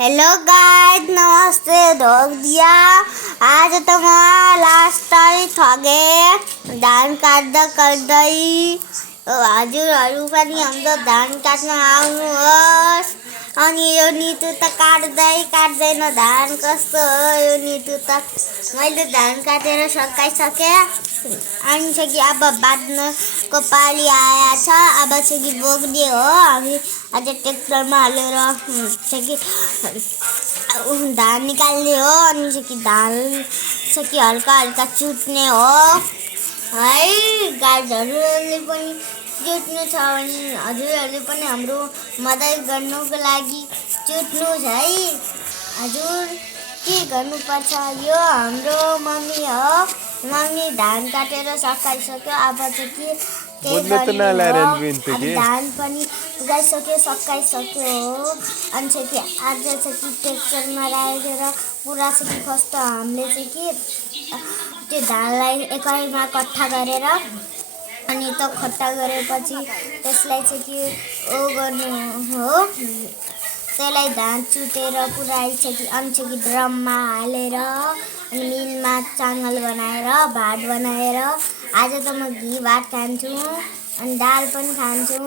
Hello guys, नमस्ते ढोक दिया। आज त म लास्ट टाइम ठगे धान काट्दै हजुरहरू पनि हाम्रो धान काट्न आउनुहोस्। अनि यो नितु त काट्दैन धान। कस्तो हो यो नितु त। मैले धान काटेर सकाइसकेँ। अनि चाहिँ कि अब बाँध्नको पाली आएछ। अब चाहिँ कि बोक्ने हो। हामी अझ ट्र्याक्टरमा हालेर चाहिँ कि धान निकाल्ने हो। अनि चाहिँ कि धान चाहिँ कि हल्का हल्का चुट्ने हो है। गाईहरूले पनि चुट्नु छ भने हजुरहरूले पनि हाम्रो मद्दत गर्नुको लागि चुट्नुहोस् है। हजुर के गर्नुपर्छ, यो हाम्रो मम्मी हो। मम्मी धान काटेर सकाइसक्यो। अब चाहिँ कि केही गर्ने हो। अब धान पनि उगाइसक्यो, सकाइसक्यो हो। अनि चाहिँ कि आज चाहिँ कि ट्र्याक्टरमा राखेर पुरा चाहिँ कि फर्स्ट हामीले चाहिँ कि त्यो धानलाई एकैमा कट्ठा गरेर अनि त खट्टा गरेपछि त्यसलाई चाहिँ कि गर्नु हो। त्यसलाई धान चुटेर पुरै चाहिँ कि अनि चाहिँ कि ड्रममा हालेर अनि मिलमा चामल बनाएर भात बनाएर आज त म घी भात खान्छु अनि दाल पनि खान्छु।